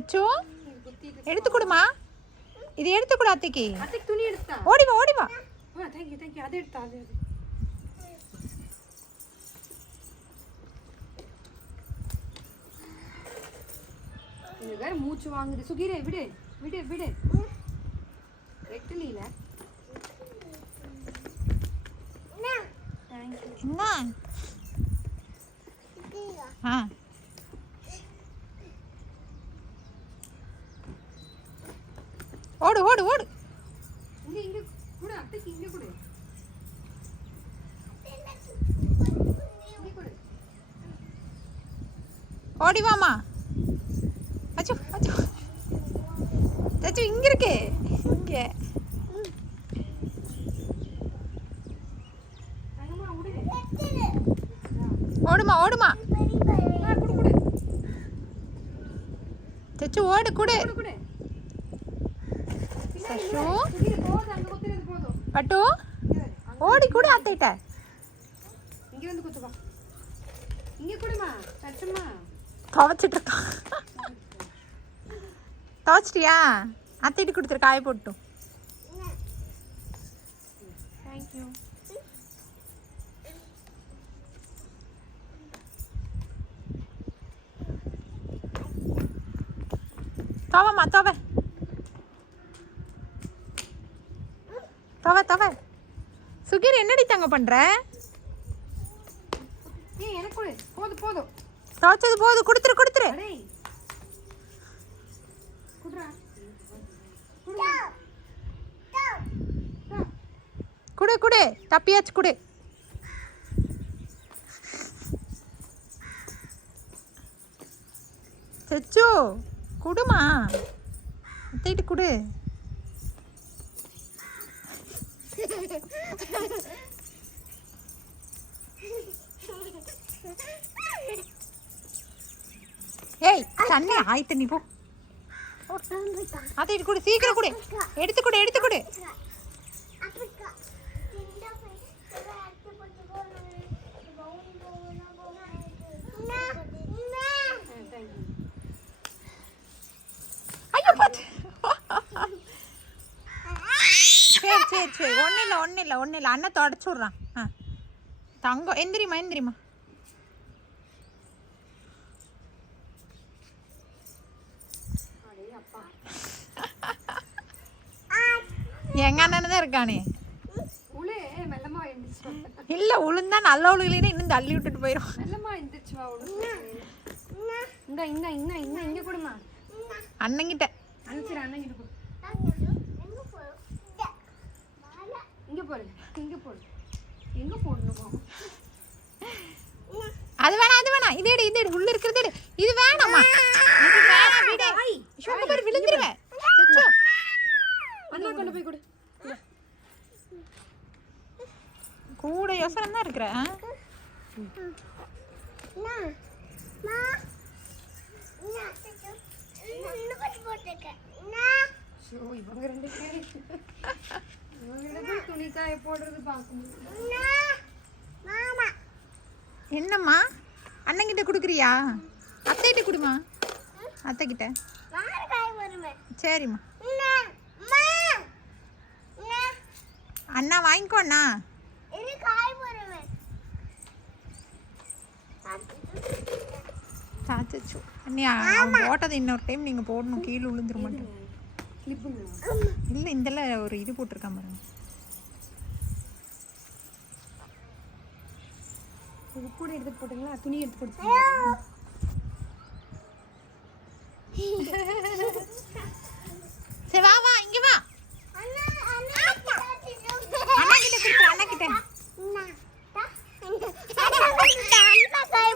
சச்சு எடுத்து கொடுமா. இது எடுத்து கொடு அத்தைக்கு. அத்தைக்கு துணி எடுத்தா. ஓடி வா ஓடி வா. தேங்க் யூ அது எடுத்தா அது. இது வேற மூச்சு வாங்குது. சுகிரே விடு விடு விடு. வெட்டலில. என்ன? ஆ ஓடு ஓடு ஓடு. இங்க இங்க குடு அத்தைக்கு இங்க குடு. இங்க குடு. ஓடி வாமா. அச்சோ அச்சோ சச்சு இங்க இருக்கு. இங்க ஓடுமா ஓடுமா. குடு குடு. சச்சு ஓடு குடு. குடு. சச்சு போடு அங்க குத்துறது போதும். பட்டு ஓடி குடு அத்தைட்ட. இங்க வந்து குத்து வா. இங்க குடுமா சச்சுமா. துவைச்சிட்டு இருக்கா. துவைச்சிட்டியா? அத்தைட்டு கொடுத்துரு காய போட்டு. Thank you. துவைமா துவை துவை துவை. சுகீர் என்னடி தங்க பண்ற? ஏய் எனக்கு கொடு. போதும் போதும். துவைச்சது போதும். கொடுத்துரு கொடுத்துரு. அடே குடுறா. குடு குடு. தப்பியாச்சு குடு. சச்சு குடுமா. அத்தைட்டு குடு. ஏய் தண்ணி ஆயிட்டு நீ போ. அத்தைட்டு குடு சீக்கிரம் குடு. எடுத்து குடு எடுத்து குடு. ஐயோ பாத்து. சரி சரி சரி ஒன்றும் இல்லை அண்ணன் தொடச்சு விட்றான். ஆ தங்கம் எந்திரிமா எந்திரிமா. எங்க அண்ணன் தான் இருக்கானே. இல்ல உளுந்தா நல்ல உளுகலைன்னா இன்னும் தள்ளி விட்டுட்டு போயிடும். இங்க கொடுமா அண்ணங்கிட்ட. அண்ணங்கிட்ட கொடு. இங்க போடு இங்க போடு. எங்க போடணும்? அது வேணாம் இது எடு உள்ள இருக்கிறது எடு. இது வேணாமா. இது வேணாம் விடு. ஷோக்கு பாரு விழுந்துருவே. சச்சு அண்ணா கொண்டு போய் கொடு. கூட யோசனை தான் இருக்கிற. இவங்க ரெண்டு பேரும் துணிக்காய போடுறது பார்க்கணும். என்னம்மா அண்ணங்கிட்ட கொடுக்குறியா? அத்தைகிட்ட கொடுமா. அத்தைக்கிட்ட. சரிம்மா அண்ணா வாங்கிக்கோண்ணா. சாச்சோ நீ போட்டது இன்னொரு டைம் நீங்கள் போடணும். கீழே விழுந்துட மாட்டேன். இல்லை இதெல்லாம் ஒரு இது போட்டிருக்கான் பாருங்க. கூட எடுத்து போட்டீங்களா? துணி எடுத்து போட்டு